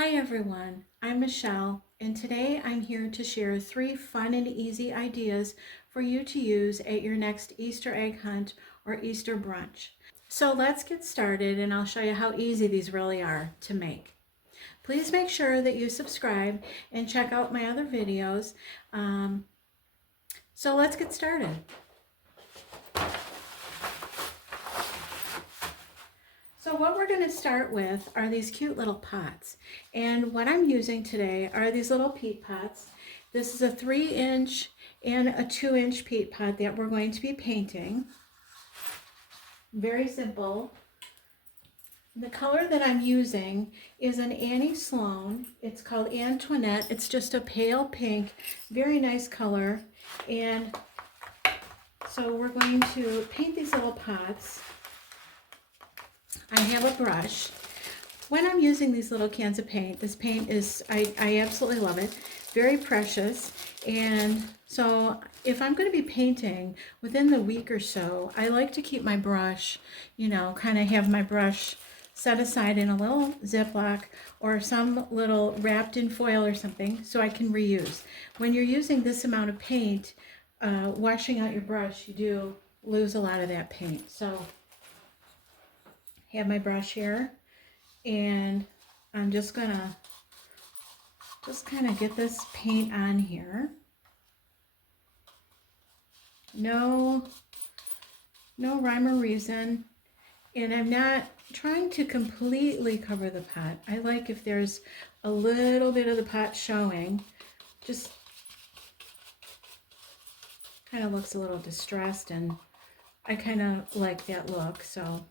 Hi everyone, I'm Michelle, and today I'm here to share 3 fun and easy ideas for you to use at your next Easter egg hunt or Easter brunch. So let's get started and I'll show you how easy these really are to make. Please make sure that you subscribe and check out my other videos. So let's get started. So what we're going to start with are these cute little pots. And what I'm using today are these little peat pots. This is a 3-inch and a 2-inch peat pot that we're going to be painting. Very simple. The color that I'm using is an Annie Sloan. It's called Antoinette. It's just a pale pink, very nice color. And so we're going to paint these little pots. I have a brush. When I'm using these little cans of paint, this paint is, I absolutely love it. Very precious. And so if I'm going to be painting within the week or so, I like to keep my brush, kind of have my brush set aside in a little Ziploc or some little wrapped in foil or something so I can reuse. When you're using this amount of paint, washing out your brush, you do lose a lot of that paint. So have my brush here, and I'm just gonna kind of get this paint on here. No rhyme or reason, and I'm not trying to completely cover the pot. I like if there's a little bit of the pot showing. Just kind of looks a little distressed, and I kind of like that look. So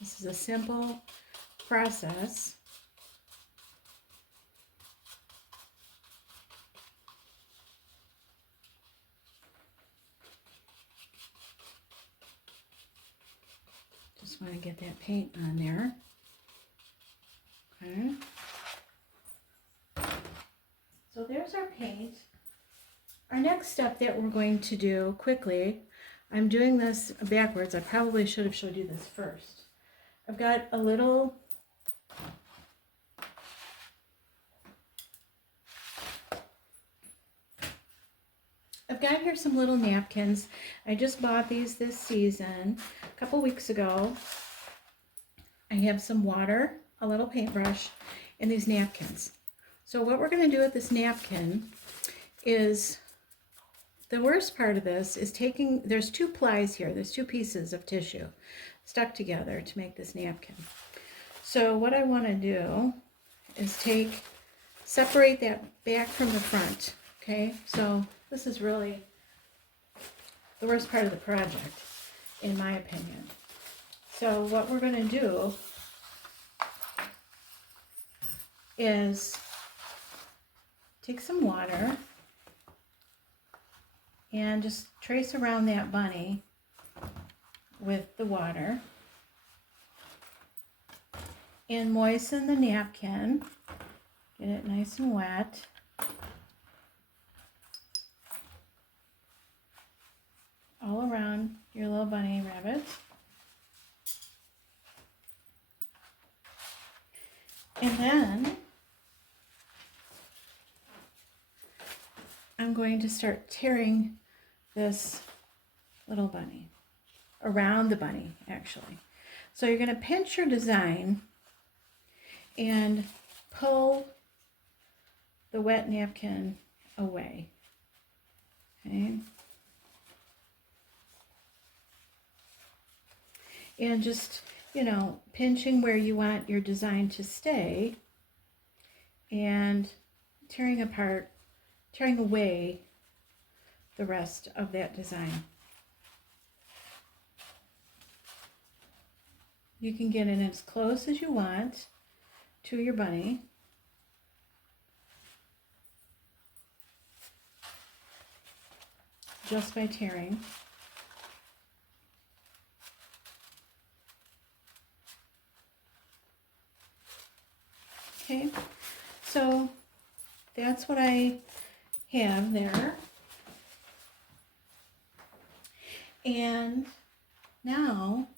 this is a simple process. Just want to get that paint on there. Okay. So there's our paint. Our next step that we're going to do quickly, I'm doing this backwards. I probably should have showed you this first. I've got a little here some little napkins. I just bought these this season, a couple weeks ago. I have some water, a little paintbrush, and these napkins. So what we're going to do with this napkin is, the worst part of this is there's 2 plies here, there's 2 pieces of tissue stuck together to make this napkin. So what I want to do is separate that back from the front, okay? So this is really the worst part of the project, in my opinion. So what we're going to do is take some water and just trace around that bunny with the water and moisten the napkin. Get it nice and wet. All around your little bunny rabbit. And then I'm going to start tearing this little bunny, around the bunny actually. So you're going to pinch your design and pull the wet napkin away. Okay? And just, pinching where you want your design to stay and tearing away the rest of that design. You can get in as close as you want to your bunny. Just by tearing. Okay, so that's what I have there. And now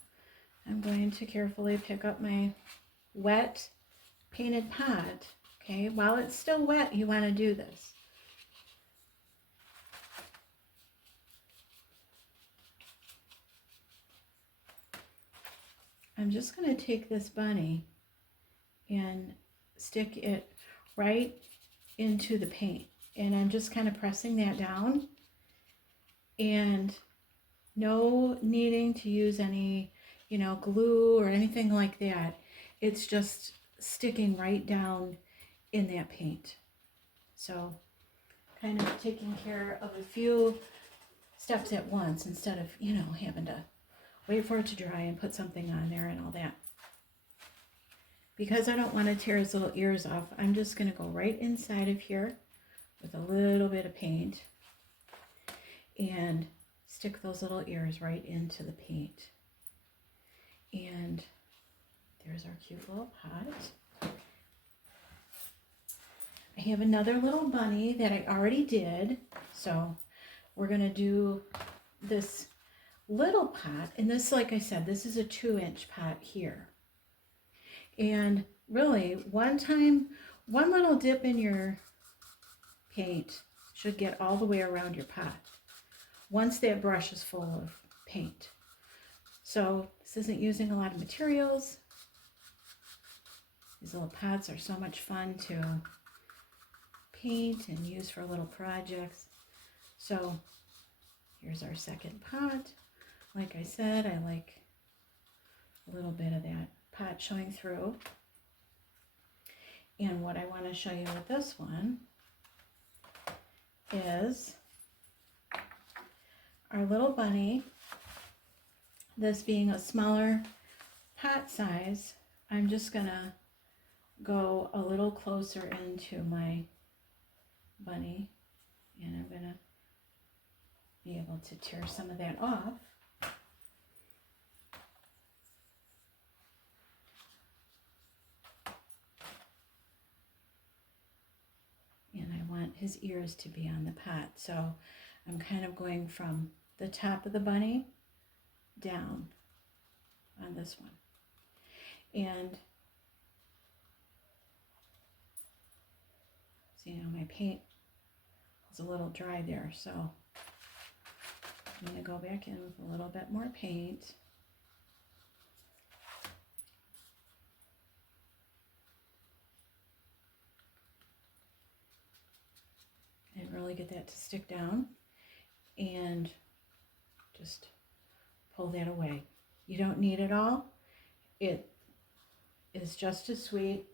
I'm going to carefully pick up my wet painted pot. Okay, while it's still wet, you want to do this. I'm just going to take this bunny and stick it right into the paint. And I'm just kind of pressing that down. And no needing to use any, glue or anything like that. It's just sticking right down in that paint. So kind of taking care of a few steps at once instead of, having to wait for it to dry and put something on there and all that. Because I don't want to tear his little ears off, I'm just going to go right inside of here with a little bit of paint and stick those little ears right into the paint. And there's our cute little pot. I have another little bunny that I already did. So we're going to do this little pot. And this, like I said, this is a 2-inch pot here. And really, one little dip in your paint should get all the way around your pot once that brush is full of paint. So this isn't using a lot of materials. These little pots are so much fun to paint and use for little projects. So here's our second pot. Like I said, I like a little bit of that pot showing through. And what I want to show you with this one is our little bunny. This being a smaller pot size, I'm just gonna go a little closer into my bunny, and I'm gonna be able to tear some of that off. And I want his ears to be on the pot, so I'm kind of going from the top of the bunny down on this one. And so, my paint is a little dry there, so I'm going to go back in with a little bit more paint. And really get that to stick down and just pull that away. You don't need it all. It is just as sweet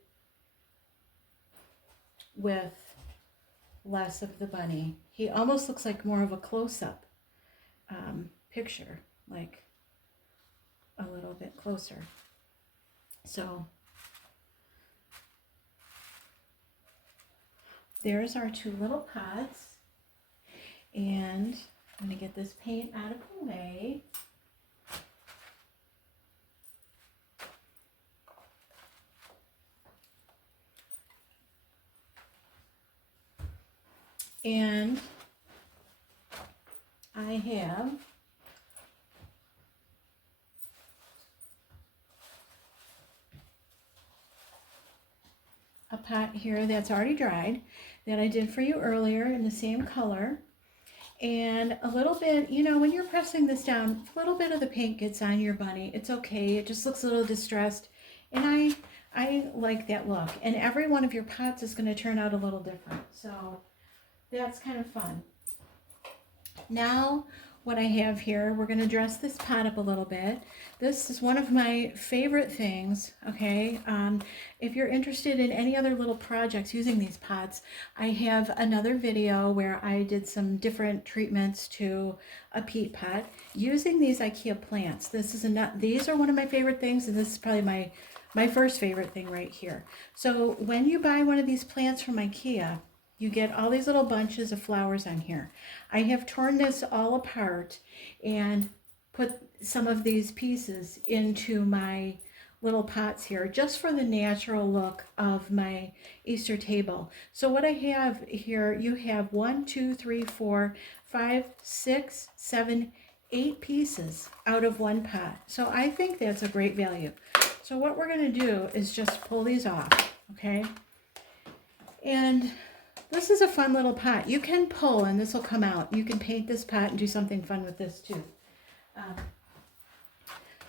with less of the bunny. He almost looks like more of a close-up picture, like a little bit closer. So there's our 2 little pots, and I'm going to get this paint out of the way. And I have a pot here that's already dried that I did for you earlier in the same color. And a little bit, when you're pressing this down, a little bit of the paint gets on your bunny. It's okay. It just looks a little distressed. And I like that look. And every one of your pots is going to turn out a little different. So that's kind of fun. Now, what I have here, we're going to dress this pot up a little bit. This is one of my favorite things, okay? If you're interested in any other little projects using these pots, I have another video where I did some different treatments to a peat pot using these IKEA plants. These are one of my favorite things, and this is probably my first favorite thing right here. So when you buy one of these plants from IKEA, you get all these little bunches of flowers on here. I have torn this all apart and put some of these pieces into my little pots here just for the natural look of my Easter table. So what I have here, you have 1, 2, 3, 4, 5, 6, 7, 8 pieces out of one pot. So I think that's a great value. So what we're going to do is just pull these off, okay? And this is a fun little pot. You can pull and this will come out. You can paint this pot and do something fun with this too.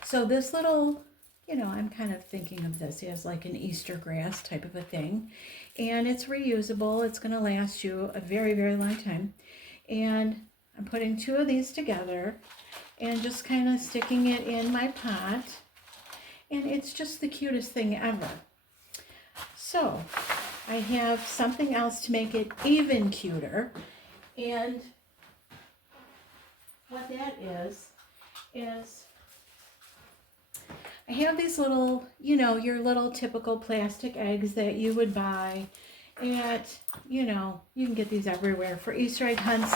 So this little, you know, I'm kind of thinking of this as like an Easter grass type of a thing. And it's reusable. It's going to last you a very, very long time. And I'm putting 2 of these together and just kind of sticking it in my pot. And it's just the cutest thing ever. So I have something else to make it even cuter. And what that is I have these little, you know, your little typical plastic eggs that you would buy at, you know, you can get these everywhere. For Easter egg hunts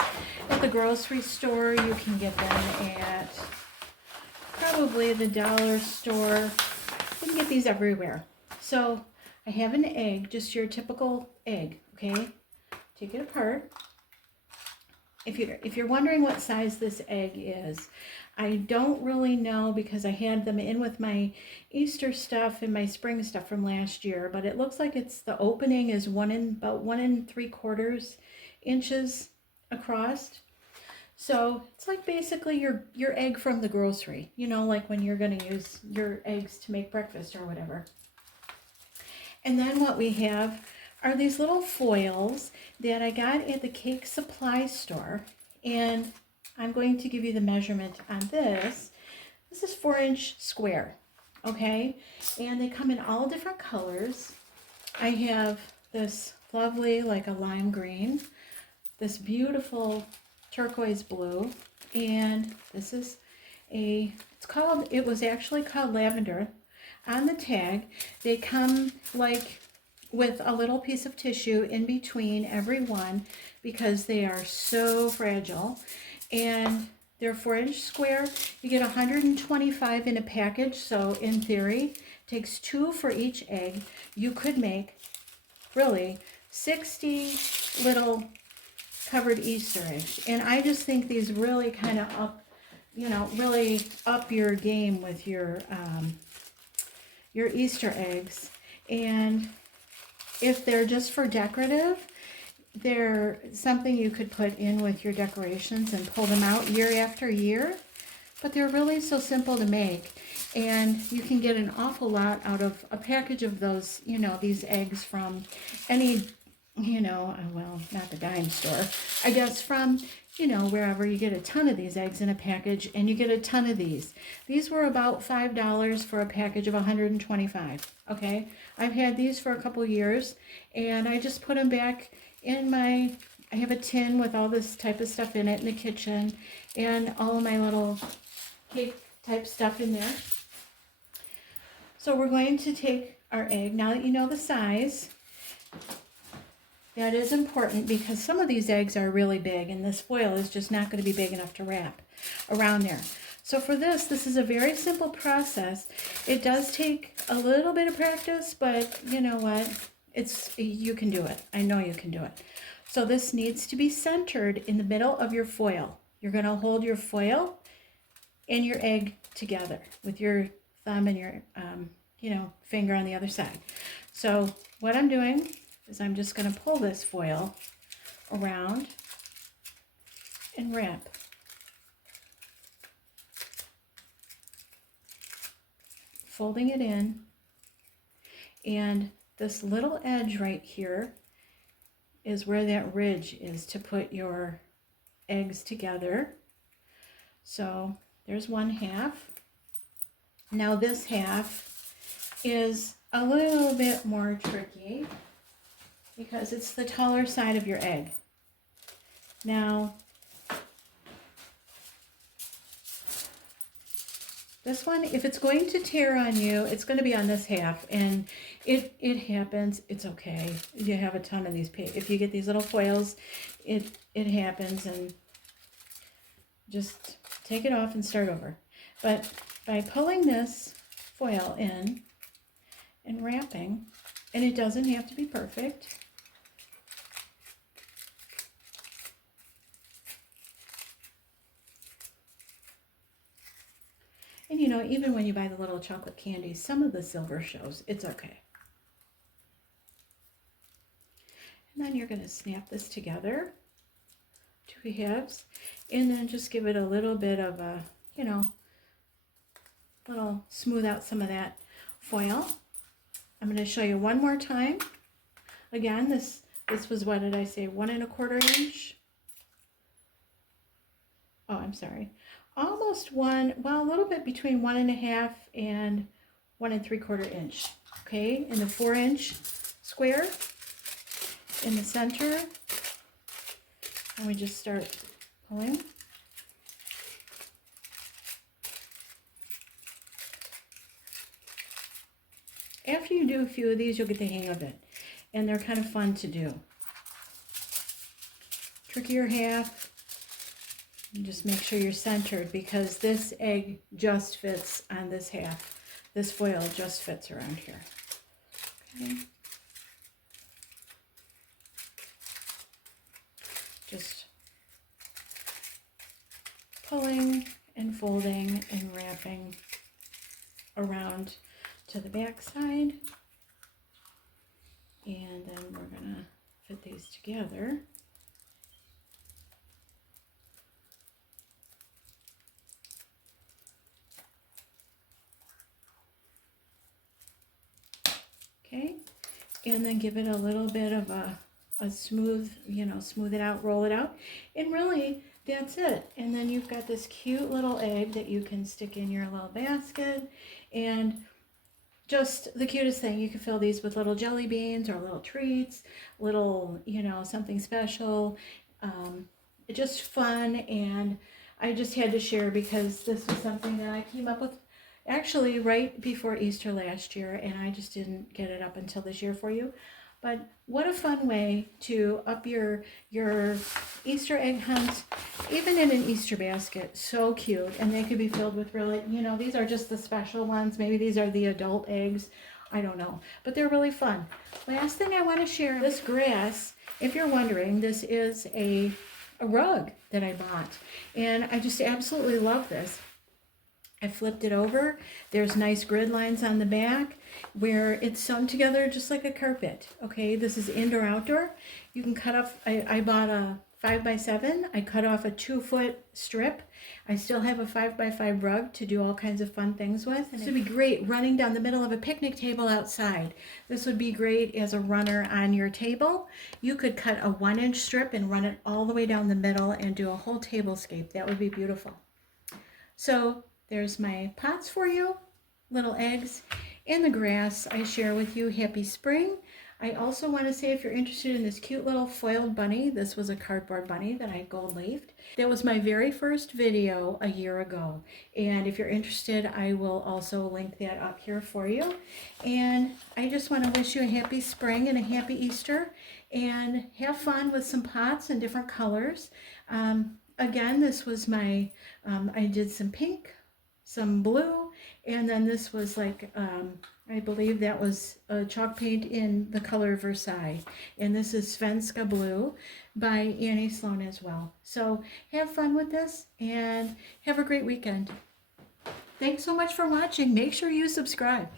at the grocery store, you can get them at probably the dollar store. You can get these everywhere. So I have an egg, just your typical egg, okay? Take it apart. If you're wondering what size this egg is, I don't really know because I had them in with my Easter stuff and my spring stuff from last year, but it looks like the opening is about 1 3/4 inches across. So it's like basically your egg from the grocery, you know, like when you're going to use your eggs to make breakfast or whatever. And then what we have are these little foils that I got at the cake supply store. And I'm going to give you the measurement on this. This is 4-inch square, okay? And they come in all different colors. I have this lovely, like a lime green, this beautiful turquoise blue, and this is it was actually called lavender. On the tag, they come like with a little piece of tissue in between every one because they are so fragile. And they're 4-inch square. You get 125 in a package, so in theory, it takes 2 for each egg. You could make really 60 little covered Easter eggs. And I just think these really kind of really up your game with your Easter eggs. And if they're just for decorative, they're something you could put in with your decorations and pull them out year after year. But they're really so simple to make. And you can get an awful lot out of a package of those, you know, these eggs from any, you know, well, not the dime store. I guess from, you know, wherever you get a ton of these eggs in a package and you get a ton of these. These were about $5 for a package of 125, okay? I've had these for a couple years and I just put them back in I have a tin with all this type of stuff in it in the kitchen and all of my little cake type stuff in there. So we're going to take our egg, now that you know the size. That is important because some of these eggs are really big and this foil is just not going to be big enough to wrap around there. So for this is a very simple process. It does take a little bit of practice, but you know what? You can do it. I know you can do it. So this needs to be centered in the middle of your foil. You're going to hold your foil and your egg together with your thumb and your finger on the other side. So what I'm doing is I'm just going to pull this foil around and wrap. Folding it in, and this little edge right here is where that ridge is to put your eggs together. So there's one half. Now this half is a little bit more tricky because it's the taller side of your egg. Now, this one, if it's going to tear on you, it's going to be on this half, and it happens. It's okay. You have a ton of these. If you get these little foils, it happens, and just take it off and start over. But by pulling this foil in and wrapping, and it doesn't have to be perfect. know, even when you buy the little chocolate candies, some of the silver shows. It's okay. And then you're going to snap this together, 2 halves, and then just give it a little bit of a, you know, little smooth out some of that foil. I'm going to show you one more time. Again, this was, what did I say, 1 1/4 inch? Oh, I'm sorry. Almost 1, well, a little bit between 1 1/2 and 1 3/4 inch. Okay, in the 4-inch square in the center. And we just start pulling. After you do a few of these, you'll get the hang of it. And they're kind of fun to do. Trickier half. And just make sure you're centered, because this egg just fits on this half. This foil just fits around here. Okay. Just pulling and folding and wrapping around to the back side. And then we're going to fit these together. Okay, and then give it a little bit of a smooth, you know, smooth it out, roll it out, and really that's it. And then you've got this cute little egg that you can stick in your little basket, and just the cutest thing. You can fill these with little jelly beans or little treats, little, you know, something special. Just fun, and I just had to share because this was something that I came up with actually right before Easter last year, and I just didn't get it up until this year for you. But what a fun way to up your Easter egg hunt, even in an Easter basket. So cute. And they could be filled with really, you know, these are just the special ones. Maybe these are the adult eggs. I don't know. But they're really fun. Last thing I want to share, this grass, if you're wondering, this is a rug that I bought. And I just absolutely love this. I flipped it over. There's nice grid lines on the back where it's sewn together just like a carpet. Okay, this is indoor outdoor. You can cut off, I bought a 5x7. I cut off a 2-foot strip. I still have a 5x5 rug to do all kinds of fun things with. This would be great running down the middle of a picnic table outside. This would be great as a runner on your table. You could cut a 1-inch strip and run it all the way down the middle and do a whole tablescape. That would be beautiful. So there's my pots for you, little eggs, and the grass. I share with you happy spring. I also want to say, if you're interested in this cute little foiled bunny, this was a cardboard bunny that I gold leafed. That was my very first video a year ago. And if you're interested, I will also link that up here for you. And I just want to wish you a happy spring and a happy Easter. And have fun with some pots and different colors. Again, this was my, I did some pink, some blue, and then this was like, I believe that was a chalk paint in the color Versailles. And this is Svenska Blue by Annie Sloan as well. So have fun with this and have a great weekend. Thanks so much for watching. Make sure you subscribe.